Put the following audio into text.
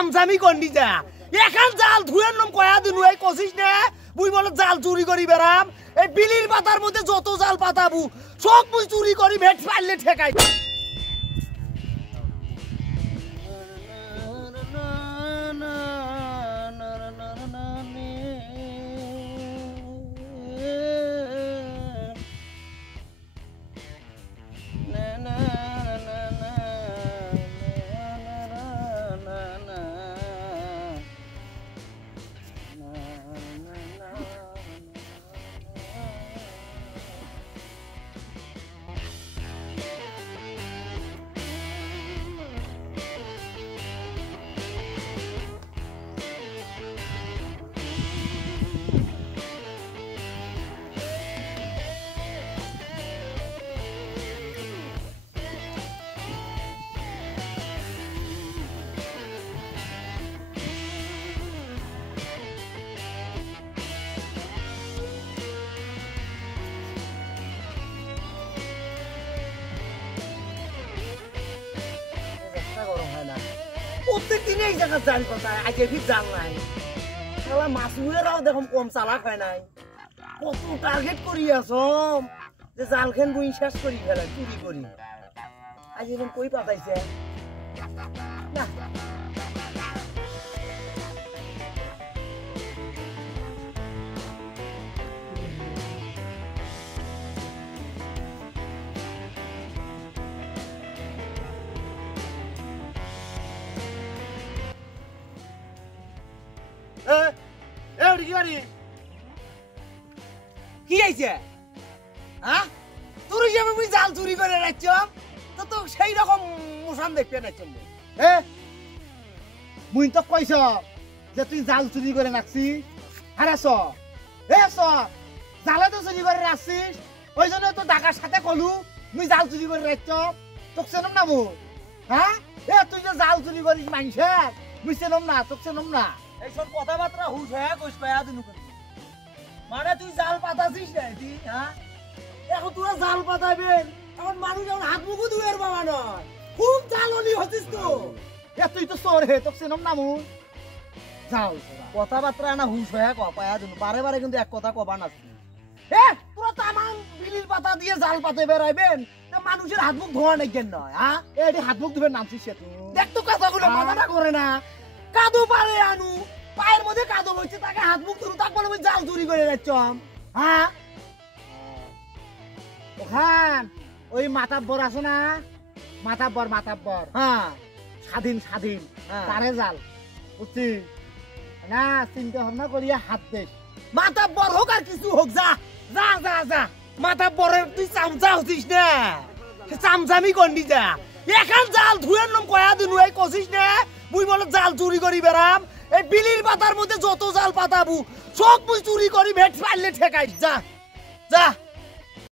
চামচামি কন্ডি যা এখন জাল ধুয়ের নাম কয়া দিন ওই কষিস না বুই বলে জাল চুরি করি বেড়াম এই বিলির পাতার মধ্যে যত জাল পাতাবু সব মুই চুরি করি ভেট পারলে ঠেকাই প্রত্যেক দিনে এই জায়গা জাল পাতায় আজকে ফির জাল নাই শালা মাছুয়েরাও দেখুন কম চালাক হয় নাই কত টার্গেট করি আসম যে জালখান বই শেষ করি ফেলা চুরি করি আজ এরকম কই পাতাইছে না কি আইছে হ্যাঁ তোর হিসেবে মুই জাল চুরি করে রাখছ তো তো সেই রকম মোশান দেখতে নাচ্ছ মুই তো কইছ যে তুই জাল চুরি করে রাখছি আরে স জালে তো চুরি করে রাখছিস ওই জন্য তো ডাকার সাথে কলু মুই জাল চুরি করে রাখছ তোক চেনম না মু হ্যাঁ তুই যে জাল চুরি করিস মানুষের মুই চেনম না তোক চেনম না এইসব কথাবার্তা হুশ হয়ে কইস পায়া দিনু মানে তুই জাল পাতাছিস না তুই হ্যাঁ এখন তোরা জাল পাতাবেন এখন মানুষ এখন হাত মুখও ধুয়ের বাবা নয় খুব জালনি হচ্ছিস তো তুই তো চোর হে তোকে চেনম না মুই যাও কথাবার্তা না হুশ হয়ে পায়া দিনু বারে বারে কিন্তু এক কথা কবা না তোরা তামাম বিলির পাতা দিয়ে জাল পাতে বেড়াইবেন মানুষের হাত মুখ ধোয়া নেই কেন নয় হ্যাঁ এটি হাত মুখ ধুবে নামছিস তুই দেখ তো কথাগুলো মাথাটা করে না কাদু পারে আনু পায়ের মধ্যে কাদু হচ্ছে তাকে হাত মুখ ধরু তারপরে আমি জাল চুরি করে যাচ্ছম হ্যাঁ ওখান ওই মাতাব্বর আছে না মাতাব্বর হ্যাঁ স্বাধীন তারে জাল বুঝছি না চিন্তা ভাবনা করিয়া হাত দেশ মাতাব্বর হোক আর কিছু হোক যা যা যা যা মাতাব্বরের তুই চামচা হচ্ছিস না চামচামি কন্ডি যা এখন জাল ধুয়ের নাম কয়া দিন ওই কষিস না বুই বলে জাল চুরি করি বেড়াম এই বিলির পাতার মধ্যে যত জাল পাতাবু সব মুই চুরি করি ভেট পারলে ঠেকাইস যা যা